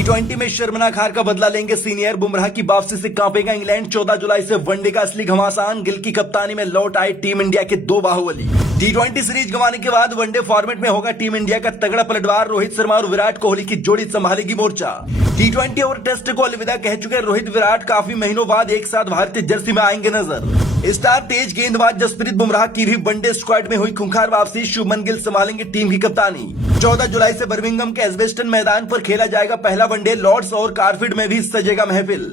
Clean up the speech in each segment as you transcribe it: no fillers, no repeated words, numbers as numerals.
टी20 में शर्मनाक हार का बदला लेंगे सीनियर। बुमराह की वापसी से कांपेगा इंग्लैंड। 14 जुलाई से वनडे का असली घमासान। गिल की कप्तानी में लौट आए टीम इंडिया के दो बाहुबली। टी20 सीरीज गंवाने के बाद वनडे फॉर्मेट में होगा टीम इंडिया का तगड़ा पलटवार। रोहित शर्मा और विराट कोहली की जोड़ी संभालेगी मोर्चा। टी20 और टेस्ट को अलविदा कह चुके रोहित विराट काफी महीनों बाद एक साथ भारतीय जर्सी में आएंगे नजर। स्टार तेज गेंदबाज जसप्रीत बुमराह की भी वनडे स्क्वाड में हुई खूंखार वापसी। शुभमन गिल संभालेंगे टीम की कप्तानी। 14 जुलाई से बर्मिंघम के एजबेस्टन मैदान पर खेला जाएगा पहला वनडे। लॉर्ड्स और कारफील्ड में भी सजेगा महफिल।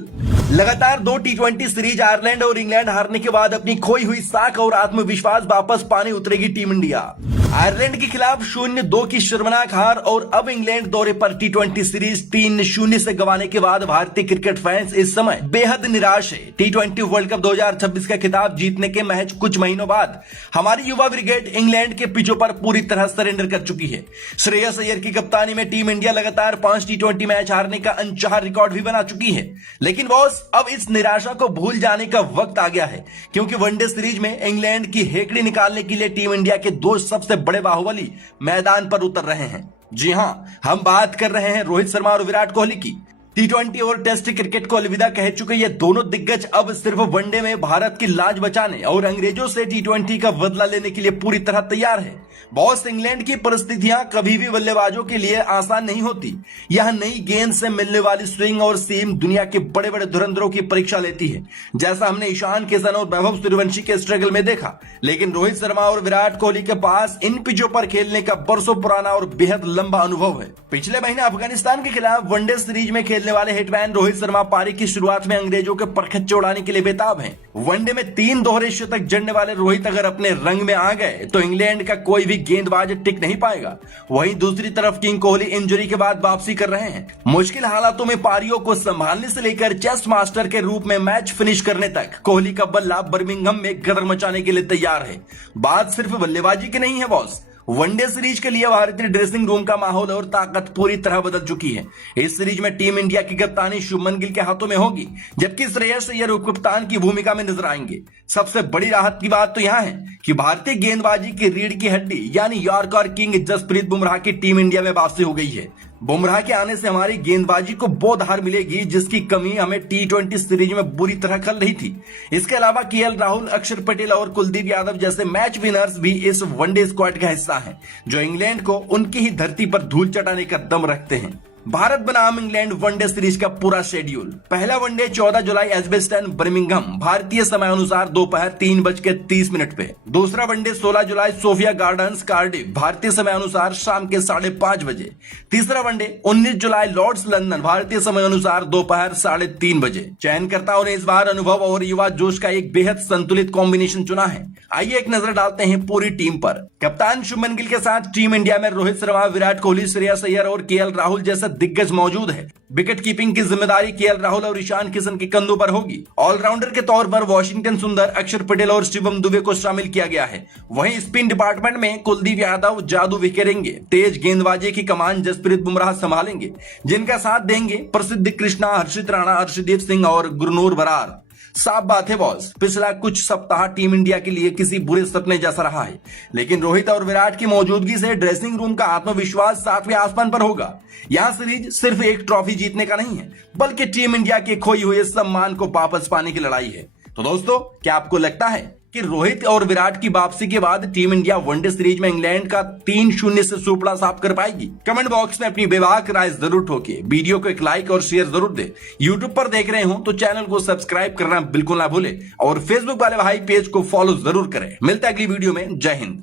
लगातार 2 टी20 सीरीज आयरलैंड और इंग्लैंड हारने के बाद अपनी खोई हुई साख और आत्मविश्वास वापस पाने उतरेगी टीम इंडिया। आयरलैंड के खिलाफ 0-2 की शर्मनाक हार और अब इंग्लैंड दौरे पर टी20 सीरीज 3-0 से गंवाने के बाद भारतीय क्रिकेट फैंस इस समय बेहद निराश है। टी20 वर्ल्ड कप 2026 का खिताब जीतने के महज कुछ महीनों बाद हमारी युवा ब्रिगेड इंग्लैंड के पिचों पर पूरी तरह सरेंडर कर चुकी है। श्रेयस अय्यर की कप्तानी में टीम इंडिया लगातार 5 टी20 मैच हारने का अनचाहा रिकॉर्ड भी बना चुकी है। लेकिन बॉस, अब इस निराशा को भूल जाने का वक्त आ गया है, क्योंकि वनडे सीरीज में इंग्लैंड की हेकड़ी निकालने के लिए टीम इंडिया के दो सबसे बड़े बाहुबली मैदान पर उतर रहे हैं। जी हां, हम बात कर रहे हैं रोहित शर्मा और विराट कोहली की। टी20 और टेस्ट क्रिकेट को अलविदा कह चुके ये दोनों दिग्गज अब सिर्फ वनडे में भारत की लाज बचाने और अंग्रेजों से टी20 का बदला लेने के लिए पूरी तरह तैयार है। बॉस, इंग्लैंड की परिस्थितियां कभी भी बल्लेबाजों के लिए आसान नहीं होती। यह नई गेंद से मिलने वाली स्विंग और सीम दुनिया के बड़े बड़े धुरंधरों की परीक्षा लेती है, जैसा हमने ईशान किशन और वैभव सूर्यवंशी के स्ट्रगल में देखा। लेकिन रोहित शर्मा और विराट कोहली के पास इन पिचों पर खेलने का बरसों पुराना और बेहद लंबा अनुभव है। पिछले महीने अफगानिस्तान के खिलाफ वनडे सीरीज में खेलने वाले हिटमैन रोहित शर्मा पारी की शुरुआत में अंग्रेजों के परखच्चे उड़ाने के लिए बेताब हैं। वनडे में 3 दोहरे शतक जड़ने वाले रोहित अगर अपने रंग में आ गए तो इंग्लैंड का कोई भी गेंदबाज टिक नहीं पाएगा। वहीं दूसरी तरफ किंग कोहली इंजरी के बाद वापसी कर रहे हैं। मुश्किल हालातों में पारियों को संभालने से लेकर चेस मास्टर के रूप में मैच फिनिश करने तक कोहली का बल्ला बर्मिंघम में गदर मचाने के लिए तैयार है। बात सिर्फ बल्लेबाजी की नहीं है बॉस। वनडे सीरीज के लिए भारतीय ड्रेसिंग रूम का माहौल और ताकत पूरी तरह बदल चुकी है। इस सीरीज में टीम इंडिया की कप्तानी शुभमन गिल के हाथों में होगी, जबकि श्रेयस अय्यर उपकप्तान की भूमिका में नजर आएंगे। सबसे बड़ी राहत की बात तो यह है कि भारतीय गेंदबाजी की रीढ़ की हड्डी यानी यॉर्कर किंग जसप्रीत बुमराह की टीम इंडिया में वापसी हो गई है। बुमराह के आने से हमारी गेंदबाजी को वो धार मिलेगी जिसकी कमी हमें टी20 सीरीज में बुरी तरह खल रही थी। इसके अलावा केएल राहुल, अक्षर पटेल और कुलदीप यादव जैसे मैच विनर्स भी इस वनडे स्क्वाड का हिस्सा हैं, जो इंग्लैंड को उनकी ही धरती पर धूल चटाने का दम रखते हैं। भारत बनाम इंग्लैंड वनडे सीरीज का पूरा शेड्यूल। पहला वनडे 14 जुलाई एजबेस्टन बर्मिंघम भारतीय समय अनुसार दोपहर 3:30 पे। दूसरा वनडे 16 जुलाई सोफिया गार्डन्स कार्डिफ भारतीय समय अनुसार शाम के 5:30 बजे। तीसरा वनडे 19 जुलाई लॉर्ड्स लंदन भारतीय समय अनुसार दोपहर 3:30 बजे। चयनकर्ताओं ने इस बार अनुभव और युवा जोश का एक बेहद संतुलित कॉम्बिनेशन चुना है। आइए एक नजर डालते हैं पूरी टीम पर। कप्तान शुभमन गिल के साथ टीम इंडिया में रोहित शर्मा, विराट कोहली, श्रेयस अय्यर और केएल राहुल जैसे दिग्गज मौजूद है। विकेट कीपिंग की जिम्मेदारी केएल राहुल और ईशान किशन के कंधों पर होगी। ऑलराउंडर के तौर पर वॉशिंगटन सुंदर, अक्षर पटेल और शिवम दुबे को शामिल किया गया है। वहीं स्पिन डिपार्टमेंट में कुलदीप यादव जादू बिखेरेंगे। तेज गेंदबाजी की कमान जसप्रीत बुमराह संभालेंगे, जिनका साथ देंगे प्रसिद्ध कृष्णा, हर्षित राणा, अर्शदीप सिंह और गुरनूर बरार। साफ बात है बॉस, पिछला कुछ सप्ताह टीम इंडिया के लिए किसी बुरे सपने जैसा रहा है, लेकिन रोहित और विराट की मौजूदगी से ड्रेसिंग रूम का आत्मविश्वास 7वें आसमान पर होगा। यह सीरीज सिर्फ एक ट्रॉफी जीतने का नहीं है, बल्कि टीम इंडिया के खोई हुए सम्मान को वापस पाने की लड़ाई है। तो दोस्तों, क्या आपको लगता है कि रोहित और विराट की वापसी के बाद टीम इंडिया वनडे सीरीज में इंग्लैंड का 3-0 से सुपड़ा साफ कर पाएगी? कमेंट बॉक्स में अपनी बेबाक राय जरूर ठोके। वीडियो को एक लाइक और शेयर जरूर दे। यूट्यूब पर देख रहे हो तो चैनल को सब्सक्राइब करना बिल्कुल ना भूले और फेसबुक वाले भाई पेज को फॉलो जरूर करें। मिलते हैं अगली वीडियो में। जय हिंद।